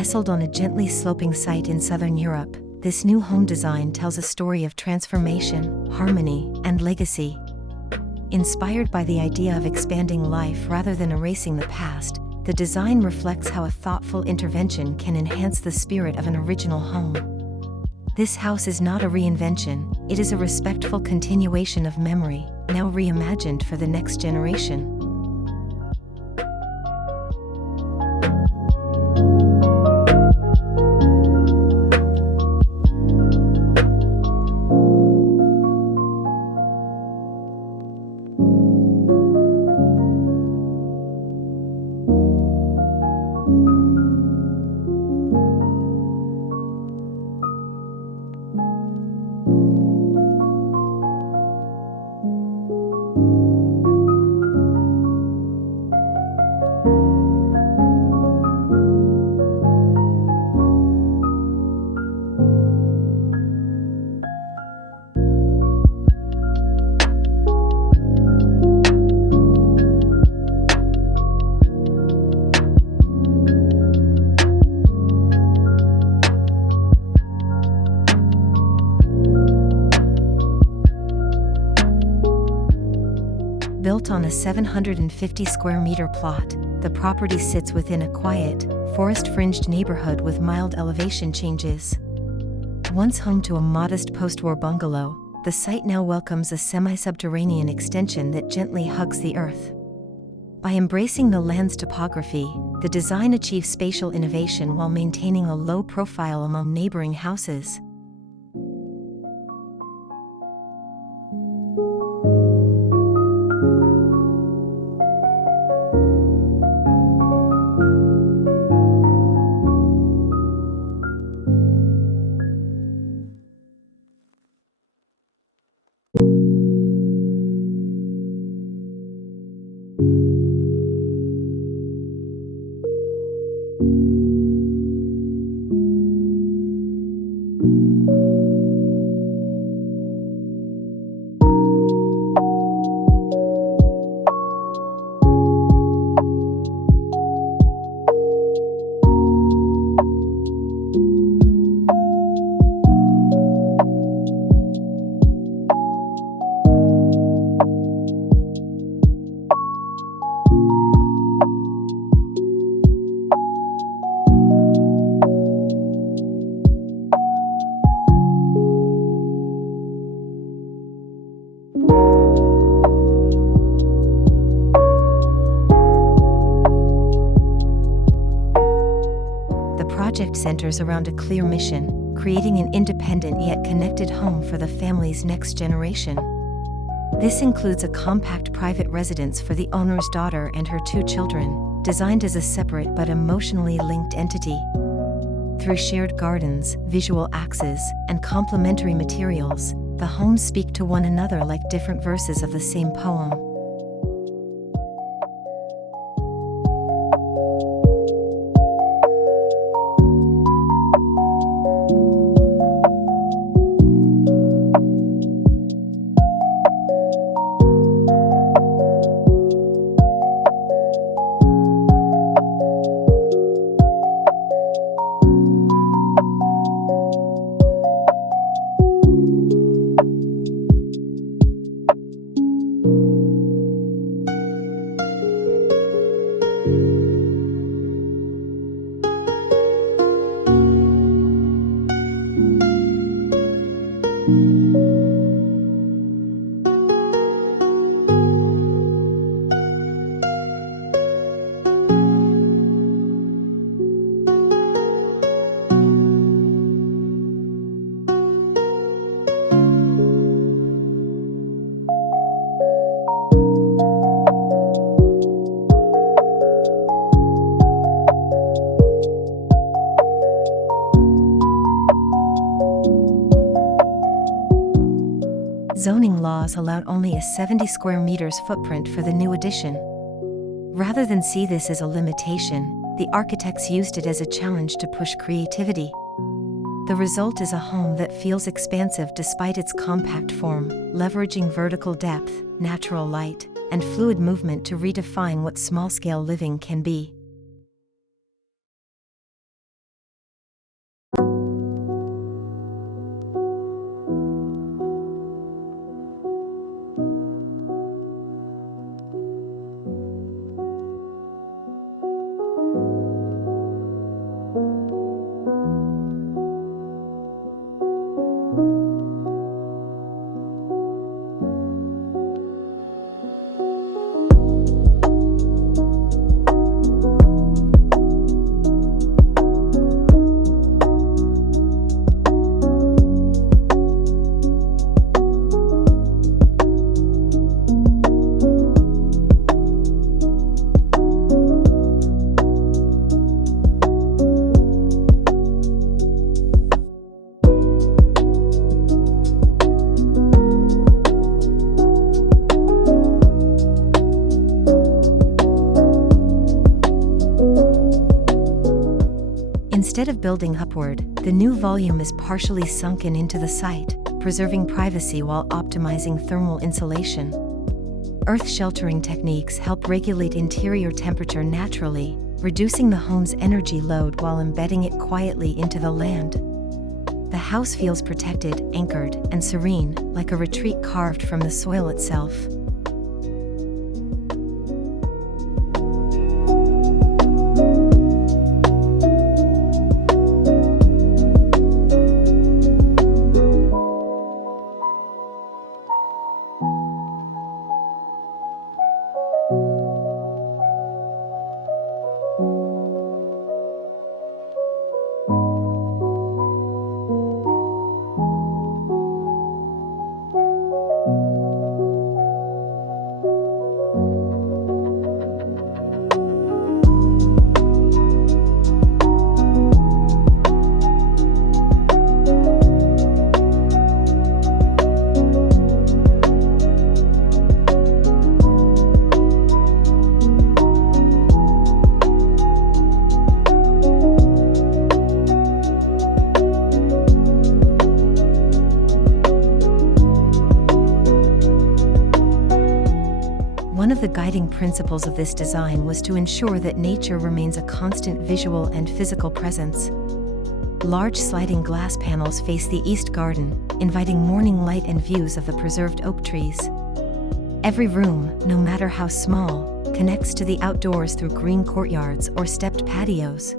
Nestled on a gently sloping site in southern Europe, this new home design tells a story of transformation, harmony, and legacy. Inspired by the idea of expanding life rather than erasing the past, the design reflects how a thoughtful intervention can enhance the spirit of an original home. This house is not a reinvention, it is a respectful continuation of memory, now reimagined for the next generation. Built on a 750 square meter plot, the property sits within a quiet, forest-fringed neighborhood with mild elevation changes. Once home to a modest post-war bungalow, the site now welcomes a semi-subterranean extension that gently hugs the earth. By embracing the land's topography, the design achieves spatial innovation while maintaining a low profile among neighboring houses. The project centers around a clear mission, creating an independent yet connected home for the family's next generation. This includes a compact private residence for the owner's daughter and her 2 children, designed as a separate but emotionally linked entity. Through shared gardens, visual axes, and complementary materials, the homes speak to one another like different verses of the same poem. Zoning laws allowed only a 70 square meters footprint for the new addition. Rather than see this as a limitation, the architects used it as a challenge to push creativity. The result is a home that feels expansive despite its compact form, leveraging vertical depth, natural light, and fluid movement to redefine what small-scale living can be. Instead of building upward, the new volume is partially sunken into the site, preserving privacy while optimizing thermal insulation. Earth sheltering techniques help regulate interior temperature naturally, reducing the home's energy load while embedding it quietly into the land. The house feels protected, anchored, and serene, like a retreat carved from the soil itself. One of the guiding principles of this design was to ensure that nature remains a constant visual and physical presence. Large sliding glass panels face the east garden, inviting morning light and views of the preserved oak trees. Every room, no matter how small, connects to the outdoors through green courtyards or stepped patios.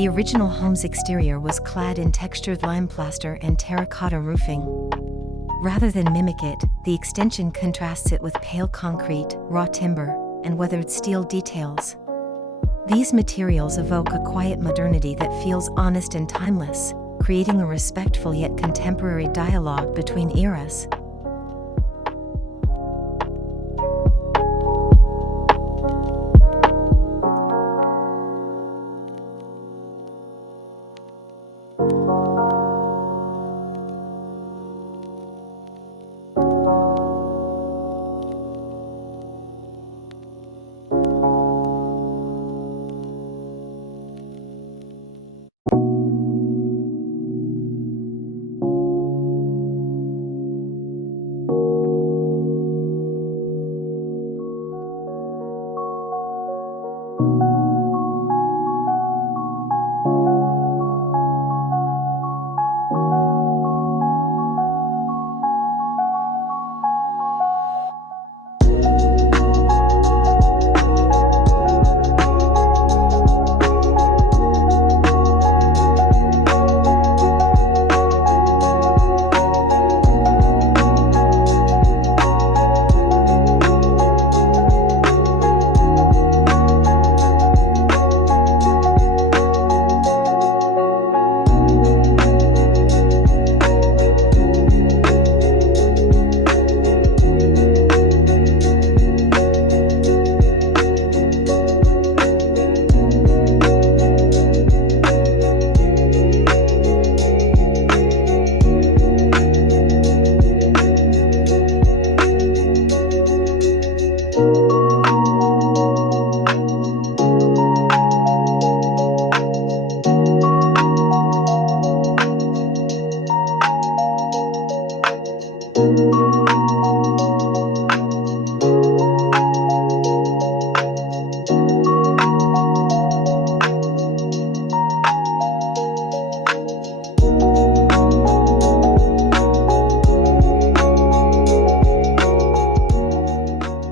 The original home's exterior was clad in textured lime plaster and terracotta roofing. Rather than mimic it, the extension contrasts it with pale concrete, raw timber, and weathered steel details. These materials evoke a quiet modernity that feels honest and timeless, creating a respectful yet contemporary dialogue between eras.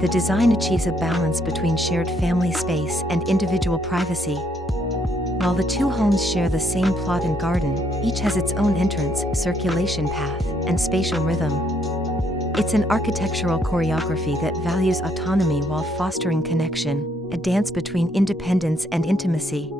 The design achieves a balance between shared family space and individual privacy. While the two homes share the same plot and garden, each has its own entrance, circulation path, and spatial rhythm. It's an architectural choreography that values autonomy while fostering connection, a dance between independence and intimacy.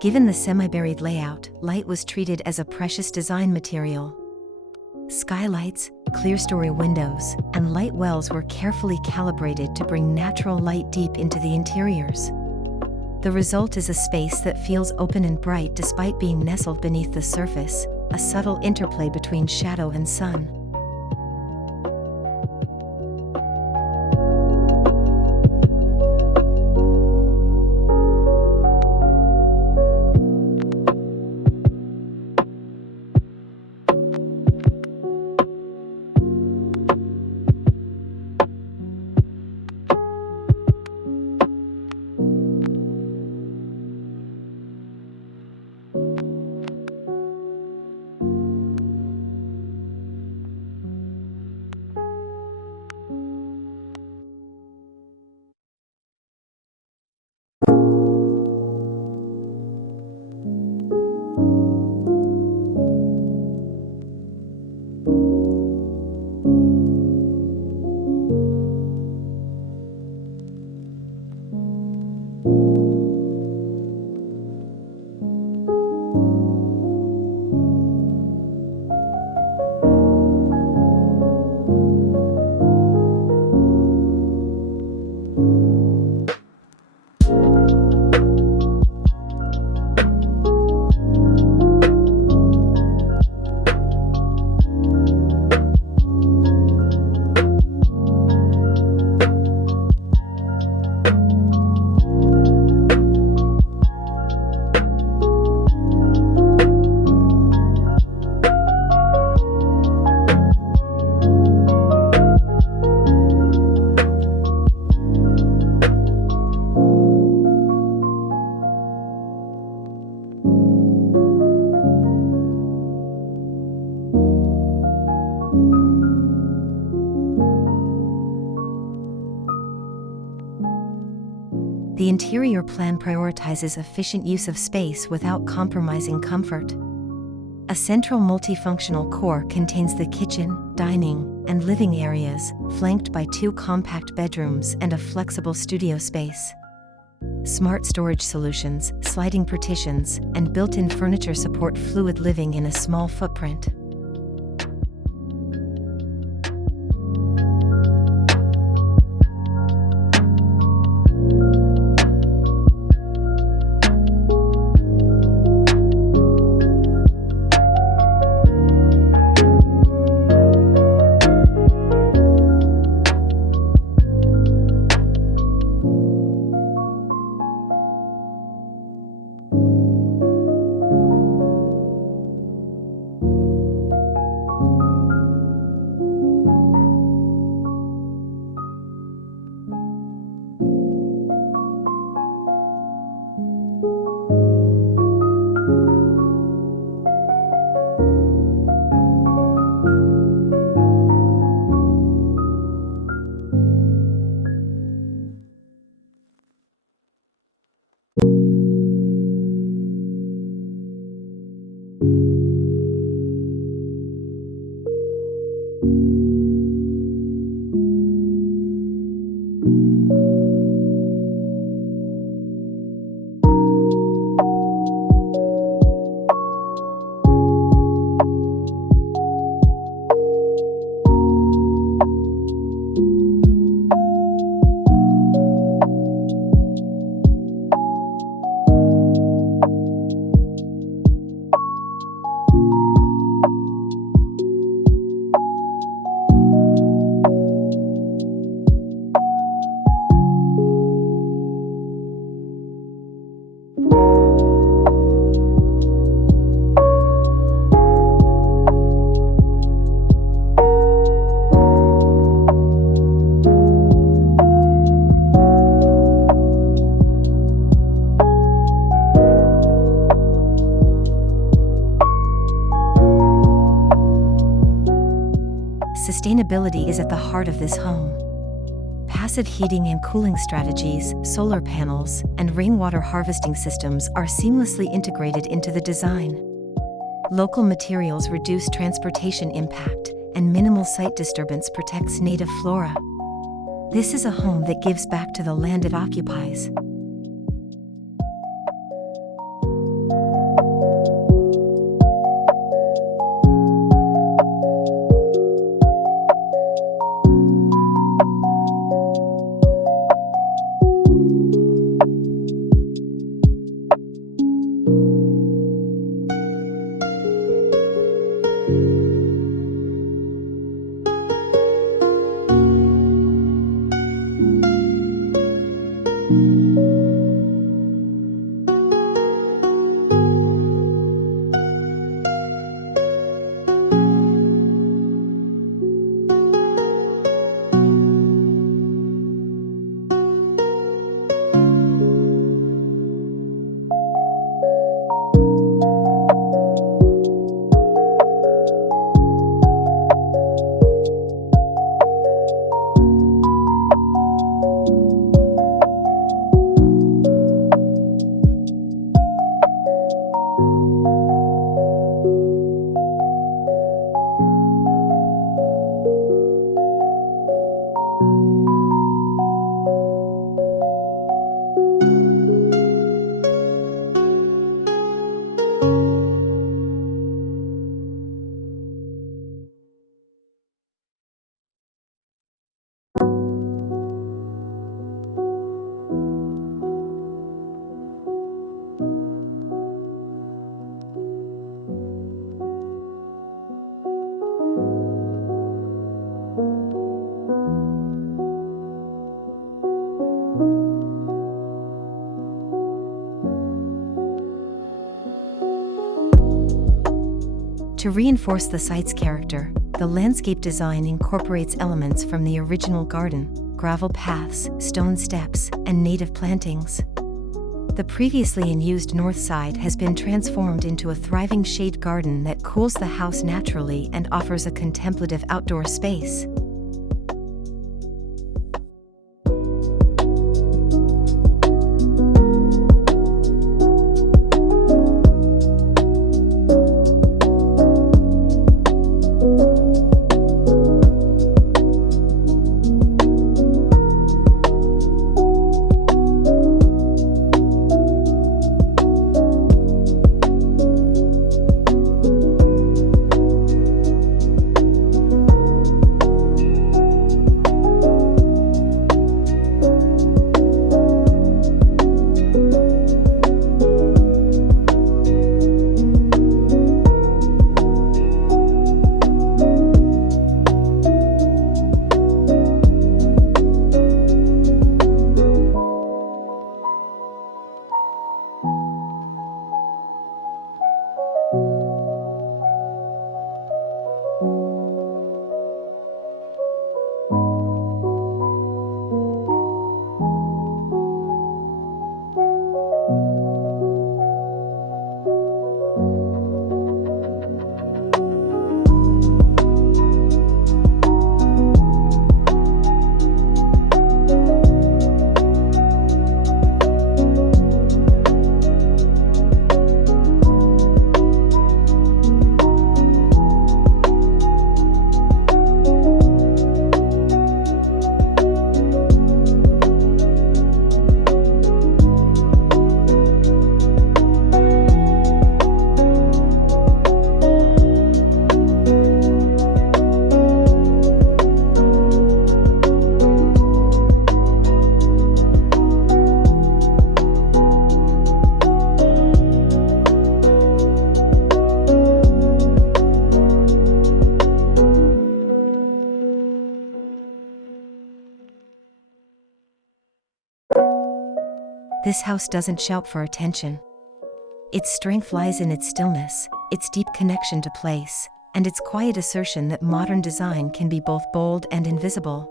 Given the semi-buried layout, light was treated as a precious design material. Skylights, clerestory windows, and light wells were carefully calibrated to bring natural light deep into the interiors. The result is a space that feels open and bright despite being nestled beneath the surface, a subtle interplay between shadow and sun. The interior plan prioritizes efficient use of space without compromising comfort. A central multifunctional core contains the kitchen, dining, and living areas, flanked by 2 compact bedrooms and a flexible studio space. Smart storage solutions, sliding partitions, and built-in furniture support fluid living in a small footprint. Sustainability is at the heart of this home. Passive heating and cooling strategies, solar panels, and rainwater harvesting systems are seamlessly integrated into the design. Local materials reduce transportation impact, and minimal site disturbance protects native flora. This is a home that gives back to the land it occupies. To reinforce the site's character, the landscape design incorporates elements from the original garden, gravel paths, stone steps, and native plantings. The previously unused north side has been transformed into a thriving shade garden that cools the house naturally and offers a contemplative outdoor space. This house doesn't shout for attention. Its strength lies in its stillness, its deep connection to place, and its quiet assertion that modern design can be both bold and invisible.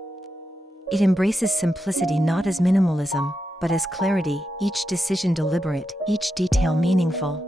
It embraces simplicity not as minimalism, but as clarity, each decision deliberate, each detail meaningful.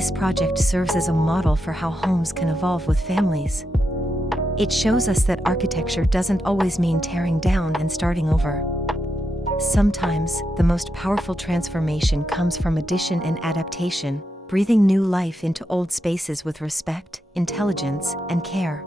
This project serves as a model for how homes can evolve with families. It shows us that architecture doesn't always mean tearing down and starting over. Sometimes, the most powerful transformation comes from addition and adaptation, breathing new life into old spaces with respect, intelligence, and care.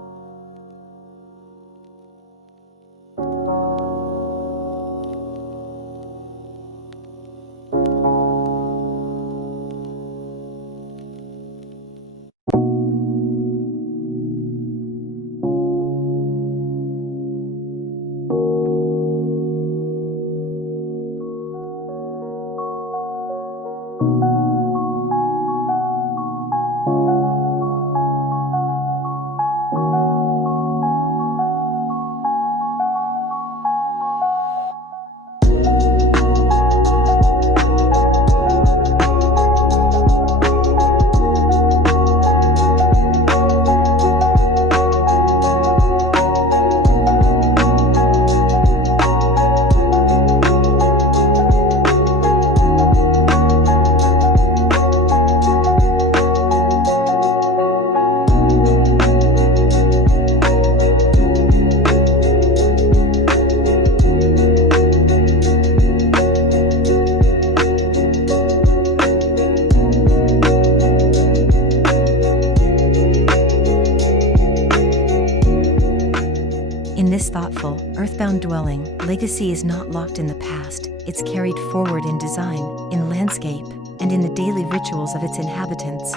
In this thoughtful, earthbound dwelling, legacy is not locked in the past, it's carried forward in design, in landscape, and in the daily rituals of its inhabitants.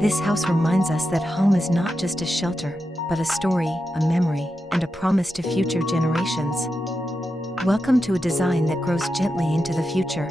This house reminds us that home is not just a shelter, but a story, a memory, and a promise to future generations. Welcome to a design that grows gently into the future.